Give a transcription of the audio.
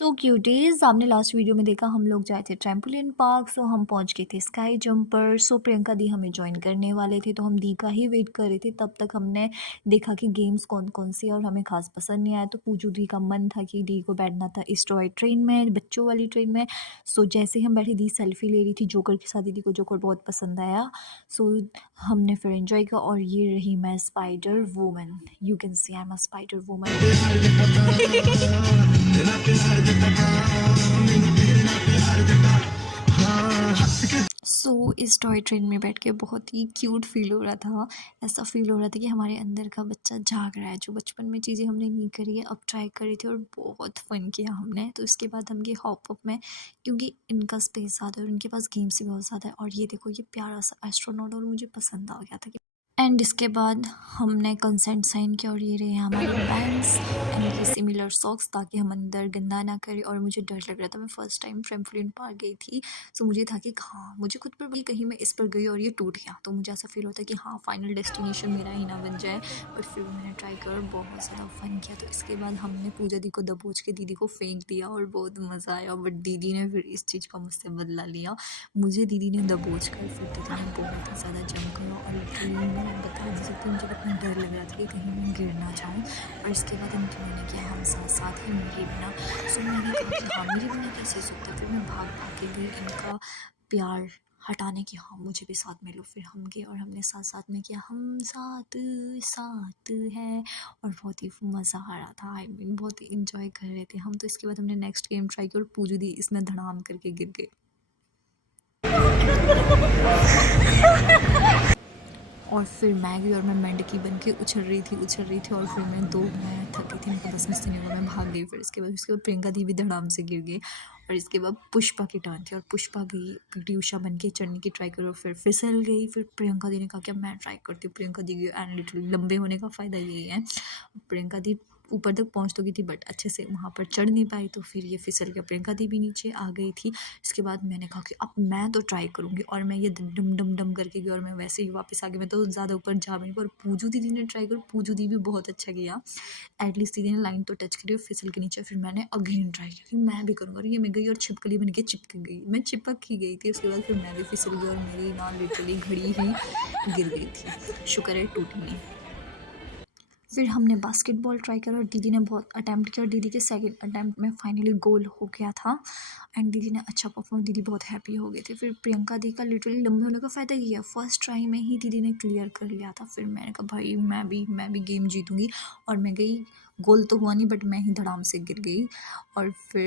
सो cuties, आपने last video में देखा हम लोग जाए थे ट्रैम्पोलिन पार्क। सो हम पहुंच गए थे स्काई जंपर। सो प्रियंका दी हमें ज्वाइन करने वाले थे, तो हम दी का ही वेट कर रहे थे। तब तक हमने देखा कि गेम्स कौन कौन सी है और हमें खास पसंद नहीं आया। तो पूजू दी का मन था कि दी को बैठना था इस टॉय ट्रेन में, बच्चों वाली ट्रेन में। सो जैसे ही हम बैठे, दी सेल्फी ले रही थी जोकर के साथ। दीदी को जोकर बहुत पसंद आया। सो हमने फिर एंजॉय किया और ये रही मैं spider woman. You can see I am a spider woman. So इस टॉय ट्रेन में बैठ के बहुत ही क्यूट फील हो रहा था। ऐसा फील हो रहा था कि हमारे अंदर का बच्चा जाग रहा है। जो बचपन में चीज़ें हमने नहीं करी है, अब ट्राई करी थी और बहुत फ़न किया हमने। तो इसके बाद हम ये हॉप अप में, क्योंकि इनका स्पेस ज़्यादा है और इनके पास गेम्स भी बहुत ज़्यादा है। और ये देखो, ये प्यारा सा एस्ट्रोनॉट और मुझे पसंद आ गया था। एंड इसके बाद हमने कंसेंट साइन किया और ये रहे हमारे बैंड्स एंड ये सिमिलर सॉक्स, ताकि हम अंदर गंदा ना करें। और मुझे डर लग रहा था, मैं फर्स्ट टाइम ट्रैम्पोलिन पार्क गई थी। सो मुझे था कि हाँ, मुझे खुद पर भी कहीं मैं इस पर गई और ये टूट गया तो मुझे ऐसा फील होता है कि हाँ, फाइनल डेस्टिनेशन मेरा ही ना बन जाए। बट फिर भी मैंने ट्राई किया और बहुत ज़्यादा फन किया। तो इसके बाद हमने पूजा दी को दबोच के दीदी को फेंक दिया और बहुत मज़ा आया। बट दीदी ने फिर इस चीज़ का मुझसे बदला लिया। मुझे दीदी ने दबोच कर फिर दीदी ने बहुत ही ज़्यादा जम करा और लिटरली मैं बता नहीं सकती मुझे कितना डर लग रहा था कि कहीं मैं गिर ना जाऊँ। और इसके बाद इन तीनों ने किया हम साथ साथ ही मेरे बिना। सो मैंने कहा कि हाँ, मेरे बिना कैसे सोता। फिर मैं भाग भाग के गई इनका प्यार हटाने की, हाँ मुझे भी साथ में लो। फिर हम गए और हमने साथ साथ में किया हम साथ साथ हैं। और बहुत ही मज़ा आ रहा था। आई मीन बहुत ही इंजॉय कर रहे थे हम। तो इसके बाद हमने नेक्स्ट गेम ट्राई किया और पूजू दी इसमें धड़ाम करके गिर गई। और फिर मैगी और मैं मेंढकी बन के उछल रही थी और फिर मैं थकी थी, मेरे को बस मुझसे नहीं हुआ, मैं भाग गई। फिर इसके बाद प्रियंका दी भी धड़ाम से गिर गई। और इसके बाद पुष्पा की टर्न थी और पुष्पा गई पीटी उषा बन के चढ़ने की ट्राई करो, फिर फिसल गई। फिर प्रियंका दी ने कहा कि अब मैं ट्राई करती हूँ। प्रियंका दी गई एंड लिटरली लंबे होने का फ़ायदा यही है, प्रियंका दी ऊपर तक पहुँच तो गई थी बट अच्छे से वहाँ पर चढ़ नहीं पाई। तो फिर ये फिसल गया, प्रियंका दी भी नीचे आ गई थी। इसके बाद मैंने कहा कि अब मैं तो ट्राई करूँगी और मैं ये डम डम डम करके गई और मैं वैसे ही वापस आ गई। मैं तो ज़्यादा ऊपर जा भी नहीं पाई। और पूजू दीदी ने ट्राई कर, पूजू दी भी बहुत अच्छा किया। एटलीस्ट दीदी ने लाइन तो टच करी और फिसल के नीचे। फिर मैंने अगेन ट्राई किया कि मैं भी करूँगा और ये मैं गई और छिपकली बन के चिपक गई, मैं चिपक ही गई थी। उसके बाद फिर मैं भी फिसल गई और मेरी ना लिटरली घड़ी ही गिर गई थी, शुक्र है टूटी नहीं। फिर हमने बास्केटबॉल ट्राई करा और दीदी ने बहुत अटैम्प्ट किया और दीदी के सेकंड अटैम्प्ट में फाइनली गोल हो गया था। एंड दीदी ने अच्छा परफॉर्म, दीदी बहुत हैप्पी हो गई थी। फिर प्रियंका दी का लिटरली लंबे होने का फ़ायदा ये है, फर्स्ट ट्राई में ही दीदी ने क्लियर कर लिया था। फिर मैंने कहा भाई मैं भी गेम जीतूँगी। और मैं गई, गोल तो हुआ नहीं बट मैं ही धड़ाम से गिर गई। और फिर